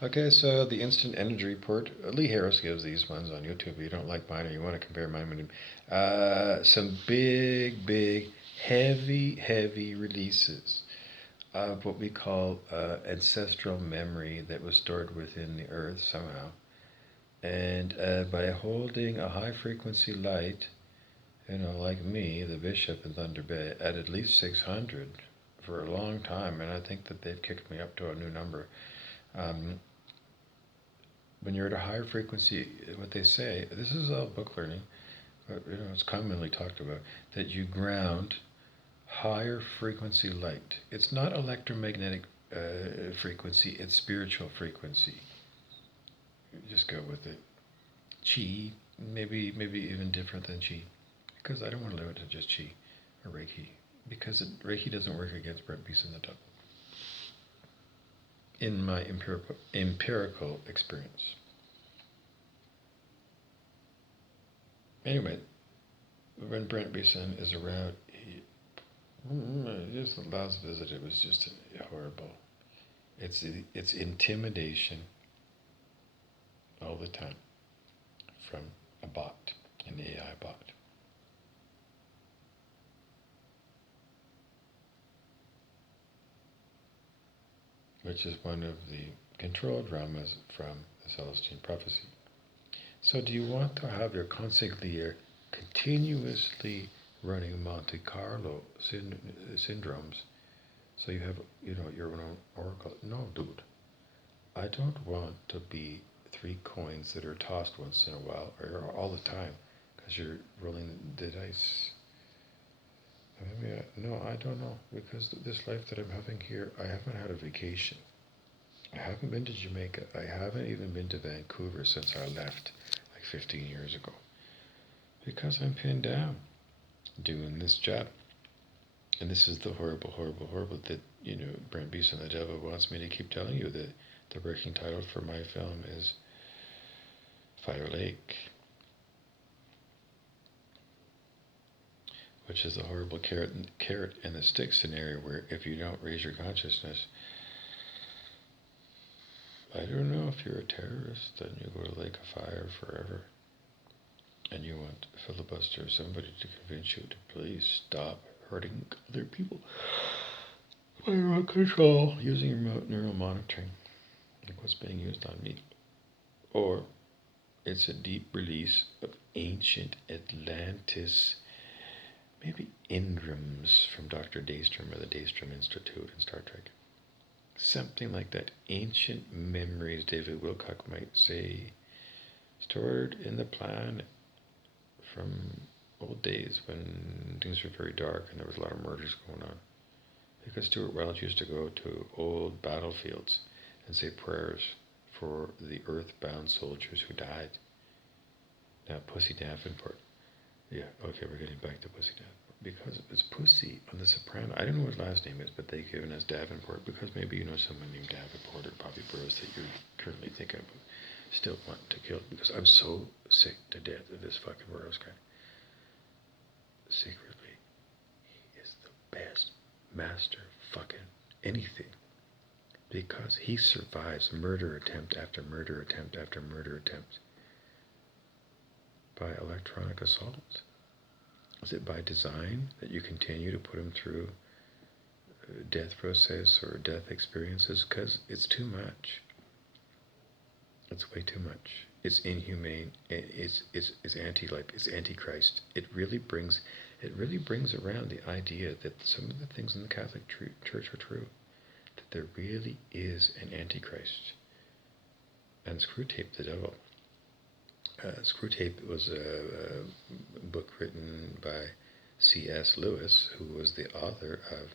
Okay, so the instant energy report. Lee Harris gives these ones on YouTube. If you don't like mine or you want to compare mine with him, some big, heavy releases of what we call ancestral memory that was stored within the earth somehow. And by holding a high frequency light, like me, the bishop in Thunder Bay, at least 600 for a long time, and I think that they've kicked me up to a new number. Um, when you're at a higher frequency, what they say, this is all book learning, but it's commonly talked about, that you ground higher frequency light. It's not electromagnetic frequency, it's spiritual frequency. Just go with it. Chi, maybe even different than chi, because I don't want to limit it to just chi or Reiki, because Reiki doesn't work against burnt peace in the double. In my empirical experience. Anyway, when Brent Beeson is around, he just the last visit, it was just horrible. It's intimidation all the time from a bot, an AI bot. Which is one of the control dramas from the Celestine prophecy. So do you want to have your consigliere continuously running Monte Carlo syndromes so you have, your own oracle? No, dude. I don't want to be three coins that are tossed once in a while or all the time because you're rolling the dice. Maybe no, I don't know, because this life that I'm having here, I haven't had a vacation. I haven't been to Jamaica. I haven't even been to Vancouver since I left like 15 years ago. Because I'm pinned down doing this job. And this is the horrible that, Brent Beeson, the devil, wants me to keep telling you that the working title for my film is Fire Lake, which is a horrible carrot and the stick scenario where if you don't raise your consciousness, I don't know, if you're a terrorist, then you go to Lake of Fire forever. And you want a filibuster or somebody to convince you to please stop hurting other people by remote control using remote neural monitoring, like what's being used on me. Or it's a deep release of ancient Atlantis, maybe Ingrams from Dr. Daystrom or the Daystrom Institute in Star Trek. Something like that. Ancient memories, David Wilcock might say, stored in the planet from old days when things were very dark and there was a lot of murders going on. Because Stuart Welch used to go to old battlefields and say prayers for the earthbound soldiers who died. Now, Pussy Davenport. Yeah, okay, we're getting back to Pussy Davenport. Because it's Pussy on The Soprano. I don't know what his last name is, but they've given us Davenport because maybe you know someone named Davenport or Bobby Burrows that you're currently thinking about. Still want to kill, because I'm so sick to death of this fucking Burrows guy. Secretly, he is the best master fucking anything, because he survives murder attempt after murder attempt after murder attempt by electronic assault. Is it by design that you continue to put him through death process or death experiences? Because it's too much. It's way too much. It's inhumane. It's anti-life. It's antichrist. It really brings around the idea that some of the things in the Catholic Church are true. That there really is an antichrist. And Screwtape the Devil. Screwtape was a book written by C.S. Lewis, who was the author of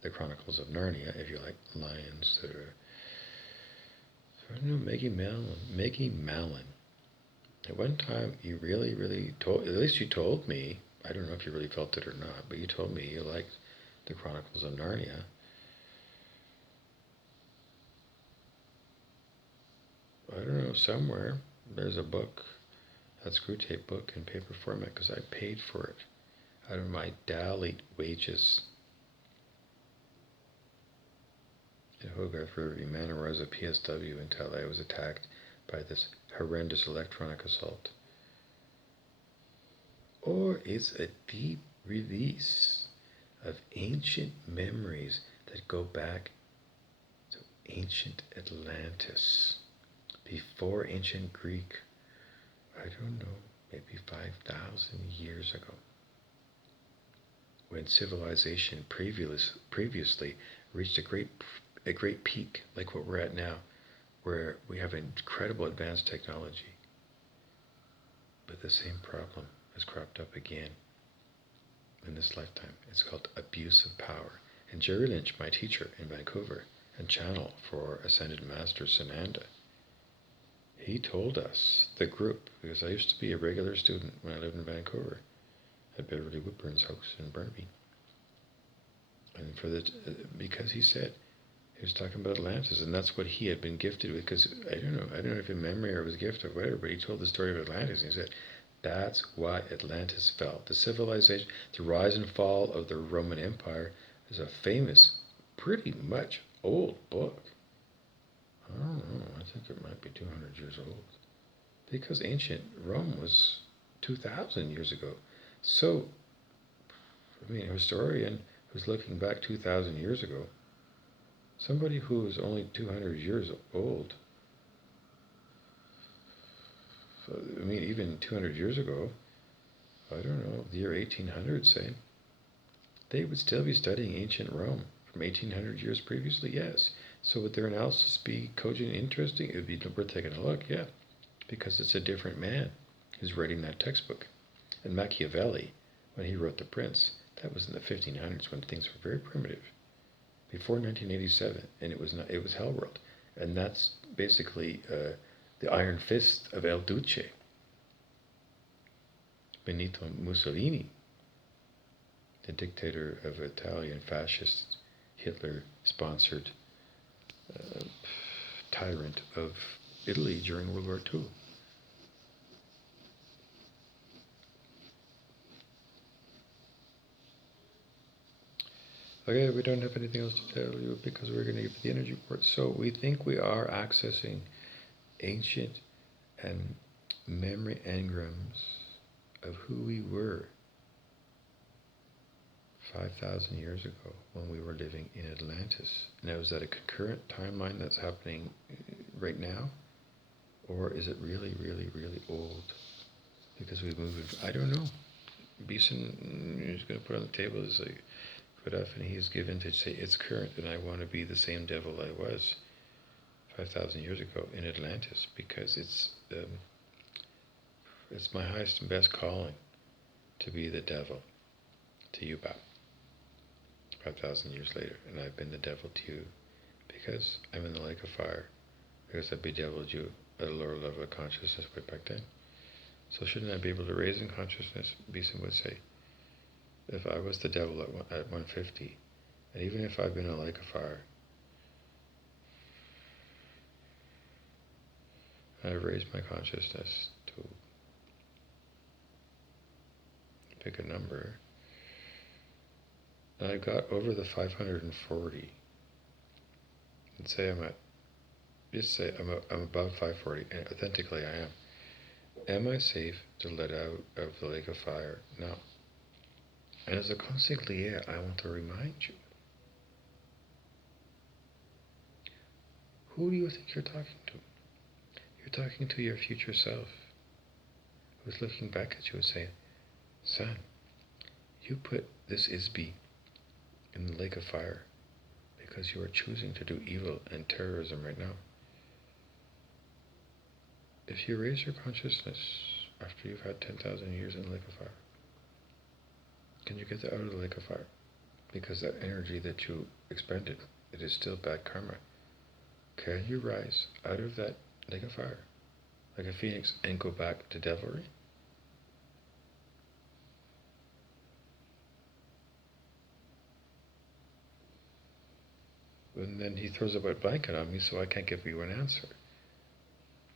the Chronicles of Narnia, if you like lions that are... I don't know, Maggie Malin. At one time, you really told, at least you told me, I don't know if you really felt it or not, but you told me you liked the Chronicles of Narnia. I don't know, somewhere there's a book, that Screwtape book in paper format, because I paid for it out of my daily wages. Hogarth River Manor, where I was a PSW until I was attacked by this horrendous electronic assault. Or it's a deep release of ancient memories that go back to ancient Atlantis, before ancient Greek, I don't know, maybe 5,000 years ago, when civilization previously reached a great peak, like what we're at now, where we have incredible advanced technology. But the same problem has cropped up again in this lifetime. It's called abuse of power. And Jerry Lynch, my teacher in Vancouver and channel for Ascended Master Sananda, he told us, the group, because I used to be a regular student when I lived in Vancouver at Beverly Whitburn's house in Burnaby. And because he said, he was talking about Atlantis, and that's what he had been gifted with, because I don't know if in memory or it was a gift or whatever, but he told the story of Atlantis, and he said, that's why Atlantis fell. The civilization, the rise and fall of the Roman Empire is a famous, pretty much old book. I don't know, I think it might be 200 years old. Because ancient Rome was 2,000 years ago. So, I mean, a historian who's looking back 2,000 years ago, somebody who is only 200 years old, I mean, even 200 years ago, I don't know, the year 1800, say, they would still be studying ancient Rome from 1800 years previously, yes. So would their analysis be cogent and interesting? It would be worth taking a look, yeah, because it's a different man who's writing that textbook. And Machiavelli, when he wrote The Prince, that was in the 1500s when things were very primitive, before 1987, and it was Hellworld, and that's basically the Iron Fist of El Duce, Benito Mussolini, the dictator of Italian fascist, Hitler-sponsored tyrant of Italy during World War II. Okay, we don't have anything else to tell you because we're going to give the energy report. So we think we are accessing ancient and memory engrams of who we were 5,000 years ago when we were living in Atlantis. Now, is that a concurrent timeline that's happening right now? Or is it really, really, really old? Because we've moved, I don't know. Beeson is going to put on the table is like, quite often he's given to say it's current, and I want to be the same devil I was 5,000 years ago in Atlantis, because it's my highest and best calling to be the devil to you, Bob, 5,000 years later, and I've been the devil to you because I'm in the lake of fire, because I bedeviled you at a lower level of consciousness way back then. So shouldn't I be able to raise in consciousness? Beeson would say, if I was the devil at 150, and even if I've been in a lake of fire, I've raised my consciousness to pick a number, and I got over the 540, and say I'm above 540, and authentically I am. Am I safe to let out of the lake of fire? No. And as a consigliere, I want to remind you, who do you think you're talking to? You're talking to your future self, who's looking back at you and saying, son, you put this Isby in the lake of fire because you are choosing to do evil and terrorism right now. If you raise your consciousness after you've had 10,000 years in the lake of fire, can you get out of the lake of fire? Because that energy that you expended, it is still bad karma. Can you rise out of that lake of fire like a phoenix and go back to devilry? And then he throws a wet blanket on me, so I can't give you an answer.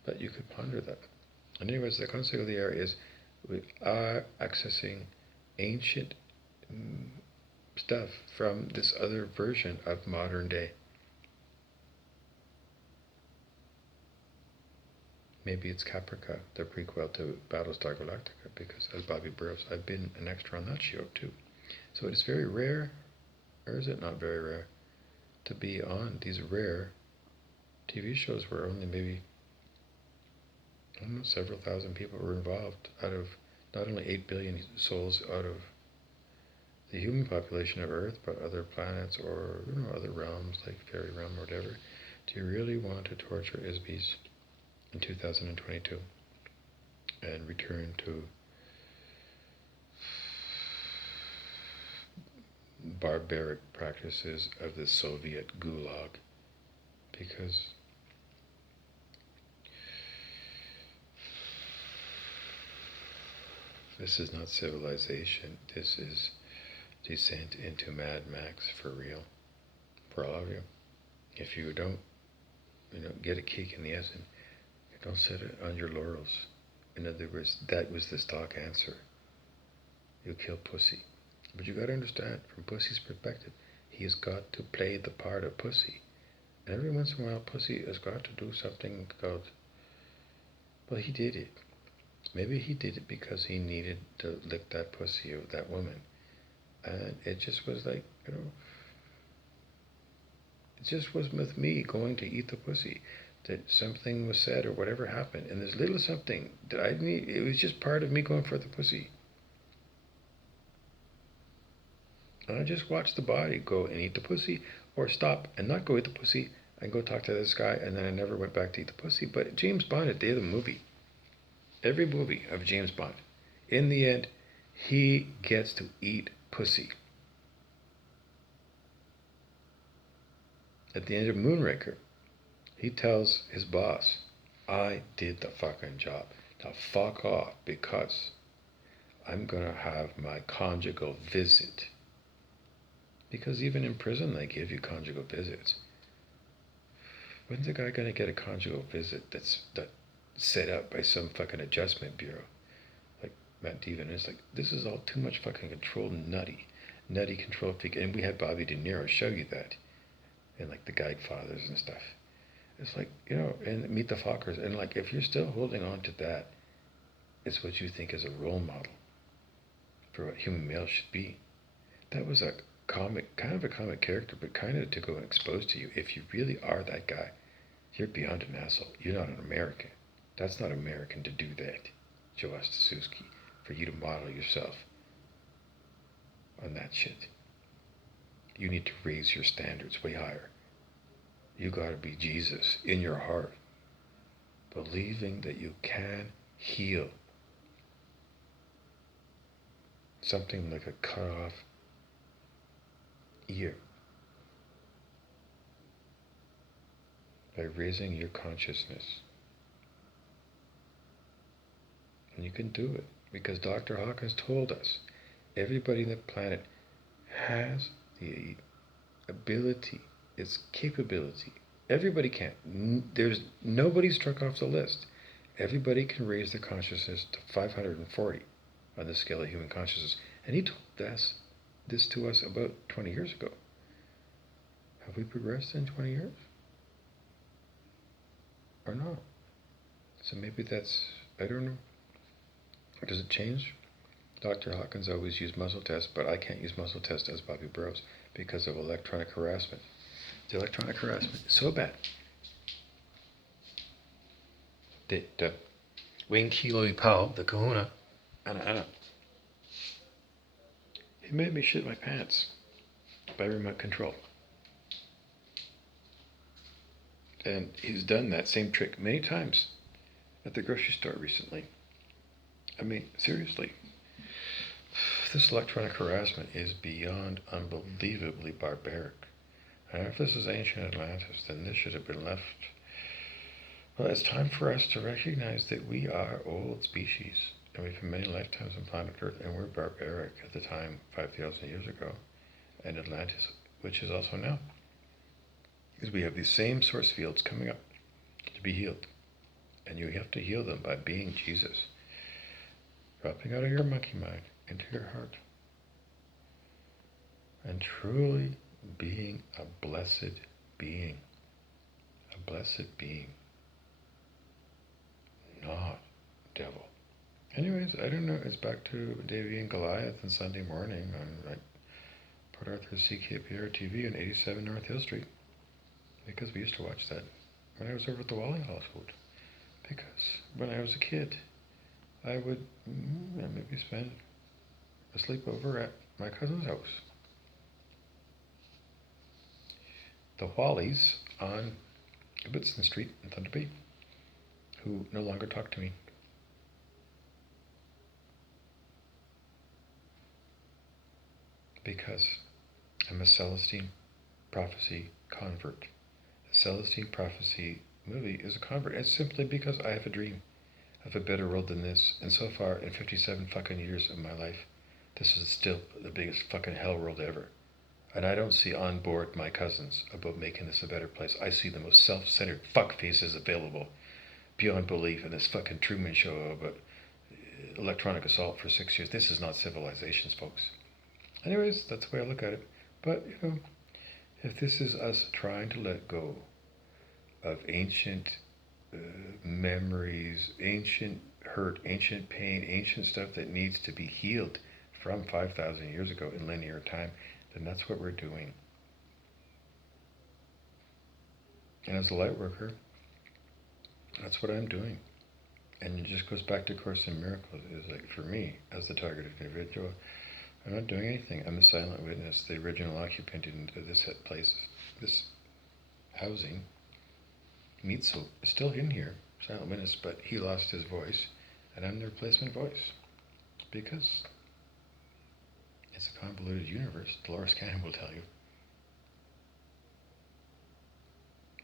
But you could ponder that. And anyways, the concept of the area is we are accessing ancient stuff from this other version of modern day. Maybe it's Caprica, the prequel to Battlestar Galactica, because as Bobby Burrows, I've been an extra on that show too. So it's very rare, or is it not very rare, to be on these rare TV shows where only maybe, I don't know, several thousand people were involved out of not only 8 billion souls out of the human population of Earth, but other planets or other realms like fairy realm or whatever. Do you really want to torture Isbies in 2022 and return to barbaric practices of the Soviet gulag? Because this is not civilization. This is descent into Mad Max for real, for all of you. If you don't, get a kick in the ass, and don't sit on your laurels. In other words, that was the stock answer. You kill pussy. But you gotta understand, from pussy's perspective, he has got to play the part of pussy. And every once in a while, pussy has got to do something called, well, he did it. Maybe he did it because he needed to lick that pussy of that woman. And it just was like, it just was with me going to eat the pussy, that something was said or whatever happened, and this little something that I need, it was just part of me going for the pussy. And I just watched the body go and eat the pussy, or stop and not go eat the pussy and go talk to this guy, and then I never went back to eat the pussy. But James Bond, at the end of the movie, every movie of James Bond, in the end, he gets to eat pussy. At the end of Moonraker, he tells his boss, I did the fucking job. Now fuck off, because I'm gonna have my conjugal visit. Because even in prison they give you conjugal visits. When's the guy gonna get a conjugal visit that's set up by some fucking adjustment bureau? Like Matt Devon is like, this is all too much fucking control, nutty control freak. And we had Bobby De Niro show you that. And like the Godfathers and stuff. It's like, and Meet the Fockers. And like, if you're still holding on to that, it's what you think is a role model for what human male should be. That was a comic, kind of a comic character, but kind of to go and expose to you. If you really are that guy, you're beyond an asshole. You're not an American. That's not American to do that, Joe Ostaszewski, for you to model yourself on that shit. You need to raise your standards way higher. You gotta be Jesus in your heart, believing that you can heal something like a cut off ear by raising your consciousness. And you can do it because Dr. Hawkins told us everybody on the planet has the ability, its capability. Everybody can. There's nobody struck off the list. Everybody can raise their consciousness to 540 on the scale of human consciousness. And he told us this to us about 20 years ago. Have we progressed in 20 years? Or not? So maybe that's, I don't know. Does it change? Dr. Hawkins always used muscle tests, but I can't use muscle tests as Bobby Burrows because of electronic harassment. The electronic harassment is so bad that Wayne Kilo Powell, the kahuna, Anna, he made me shit my pants by remote control. And he's done that same trick many times at the grocery store recently. I mean, seriously. This electronic harassment is beyond unbelievably barbaric. And if this is ancient Atlantis, then this should have been left. Well, it's time for us to recognize that we are old species, and we've had many lifetimes on planet Earth, and we're barbaric at the time, 5,000 years ago, and Atlantis, which is also now. Because we have these same source fields coming up to be healed. And you have to heal them by being Jesus. Dropping out of your monkey mind into your heart. And truly being a blessed being. A blessed being. not devil. Anyways, I don't know. It's back to Davy and Goliath on Sunday morning on like Port Arthur CKPR TV on 87 North Hill Street. Because we used to watch that when I was over at the Walling household. Because when I was a kid, I would maybe spend a sleepover at my cousin's house. The Wallies on Ibbotson Street in Thunder Bay, who no longer talk to me. Because I'm a Celestine Prophecy convert. The Celestine Prophecy movie is a convert. It's simply because I have a dream of a better world than this, and so far in 57 fucking years of my life, this is still the biggest fucking hell world ever. And I don't see on board my cousins about making this a better place. I see the most self-centered fuck faces available beyond belief in this fucking Truman Show about electronic assault for 6 years. This is not civilizations, folks. Anyways, that's the way I look at it. But, if this is us trying to let go of ancient memories, ancient hurt, ancient pain, ancient stuff that needs to be healed from 5,000 years ago in linear time, then that's what we're doing. And as a light worker, that's what I'm doing. And it just goes back to Course in Miracles. It's like, for me, as the targeted individual, I'm not doing anything. I'm a silent witness, the original occupant into this place, this housing. Mitzel is still in here, silent witness, but he lost his voice, and I'm the replacement voice. Because it's a convoluted universe, Dolores Cannon will tell you.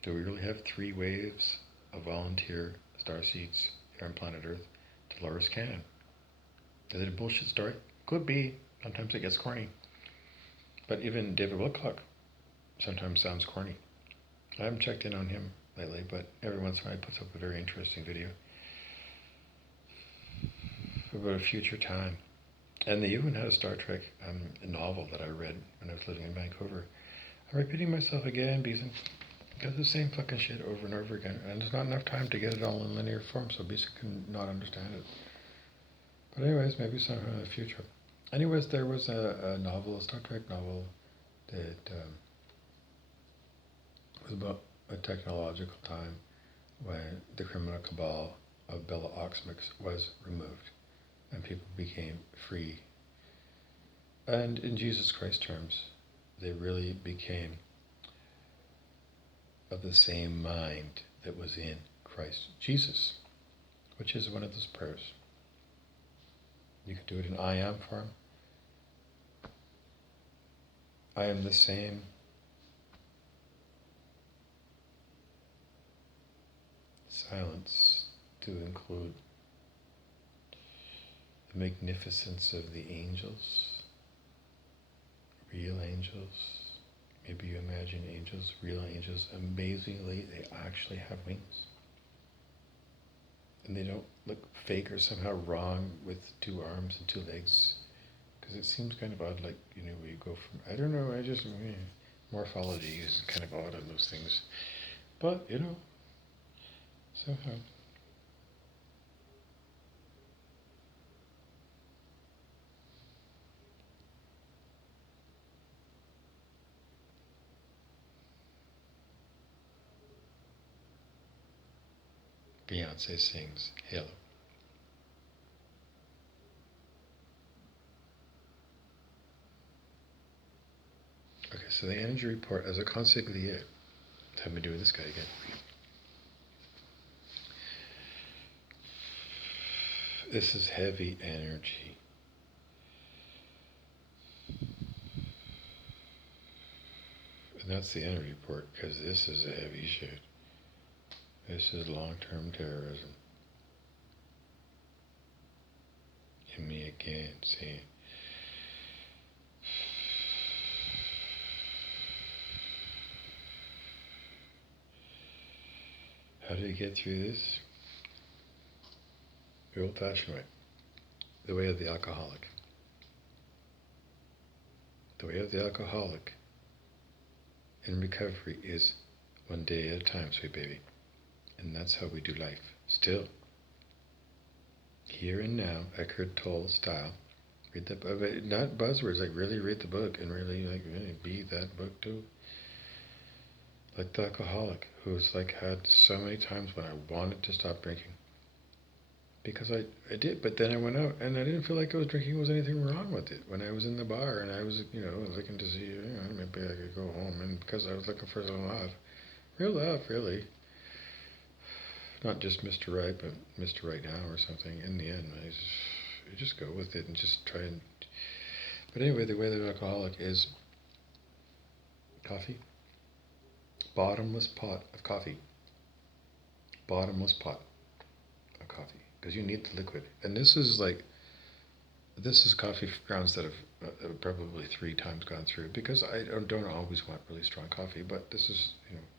Do we really have 3 waves of volunteer starseeds here on planet Earth? Dolores Cannon. Is it a bullshit story? Could be. Sometimes it gets corny. But even David Wilcock sometimes sounds corny. I haven't checked in on him lately, but every once in a while he puts up a very interesting video about a future time. And they even had a Star Trek novel that I read when I was living in Vancouver. I'm repeating myself again because it's the same fucking shit over and over again, and there's not enough time to get it all in linear form, so Bisa can not understand it. But anyways, maybe sometime in the future. Anyways, there was a novel, a Star Trek novel, that was about a technological time when the criminal cabal of Bella Oxmix was removed and people became free. And in Jesus Christ terms, they really became of the same mind that was in Christ Jesus, which is one of those prayers. You can do it in I am form. I am the same. Silence to include the magnificence of the angels, real angels. Maybe you imagine angels, real angels. Amazingly, they actually have wings. And they don't look fake or somehow wrong with 2 arms and 2 legs. Because it seems kind of odd, like, where you go from, I don't know, morphology is kind of odd on those things. But, somehow. Beyonce sings Halo. Okay, so the energy report as a consigliere. Have me do this guy again. This is heavy energy. And that's the energy report, because this is a heavy shit. This is long-term terrorism. And me again saying, how do you get through this? The old-fashioned way. The way of the alcoholic. The way of the alcoholic in recovery is one day at a time, sweet baby. And that's how we do life. Still. Here and now, Eckhart Tolle style. Read the not buzzwords. Like really read the book and really really be that book too. Like the alcoholic who's like had so many times when I wanted to stop drinking because I did, but then I went out and I didn't feel like I was drinking was anything wrong with it. When I was in the bar and I was looking to see maybe I could go home, and because I was looking for some love, real love, really, not just Mr. Right, but Mr. Right Now or something. In the end, I just go with it and just try and. But anyway, the way the alcoholic is coffee, bottomless pot of coffee, bottomless pot of coffee, because you need the liquid. And this is coffee grounds that have probably 3 times gone through, because I don't always want really strong coffee, but this is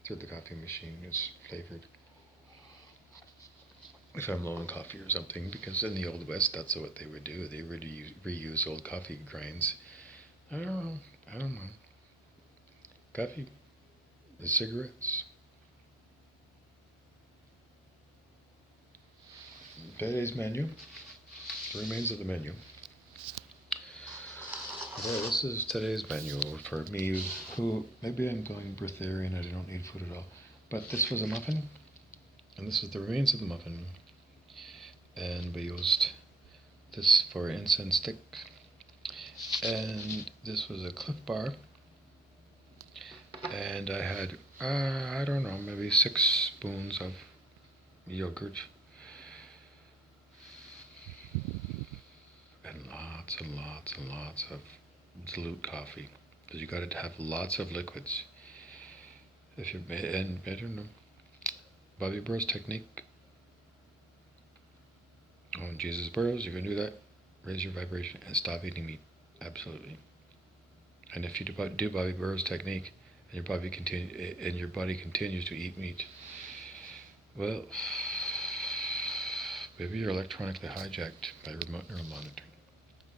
through the coffee machine. It's flavored. If I'm low on coffee or something, because in the Old West, that's what they would do. They would reuse old coffee grains. I don't know. I don't know. Coffee, the cigarettes. Today's menu. The remains of the menu. Okay, this is today's menu for me, who maybe I'm going breatharian. I don't eat food at all. But this was a muffin, and this is the remains of the muffin. And we used this for incense stick, and this was a Cliff Bar, and I had I don't know, maybe 6 spoons of yogurt, and lots and lots and lots of dilute coffee, because you got to have lots of liquids. If you're and I don't know, Bobby Burrows technique. Oh, Jesus Burrows, you're gonna do that. Raise your vibration and stop eating meat. Absolutely. And if you do Bobby Burrows technique, and your body continues to eat meat, well, maybe you're electronically hijacked by remote neural monitoring.